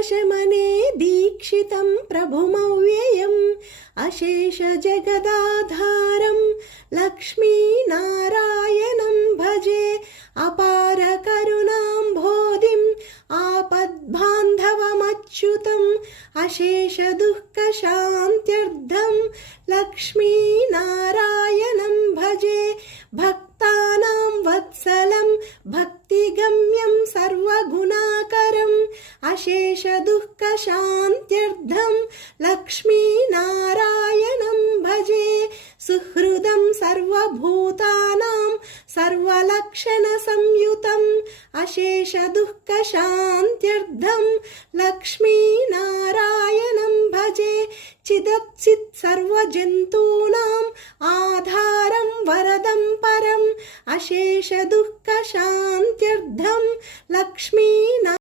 दुःखशमने दीक्षितं प्रभुमव्ययम् अशेषजगदाधारं लक्ष्मीनारायणं भजे अपारकरुणाम्भोधिम् आपद्बान्धवमच्युतम् अशेषदुःखशान्त्यर्थं लक्ष्मीनारायणं भजे भक्तानां वत्सलं भक्तिगम्यं सर्वगुणाकरम् अशेषदुःखशान्त्यर्थं लक्ष्मीनारायणं भजे सुहृदं सर्वभूतानां सर्वलक्षणसंयुतम् अशेषदुःखशान्त्यर्थं लक्ष्मीनारायणं भजे चिदच्चित् सर्वजन्तूनाम् आधारं वरदं परम् अशेषदुःखशान्त्यर्थं लक्ष्मीनारायणं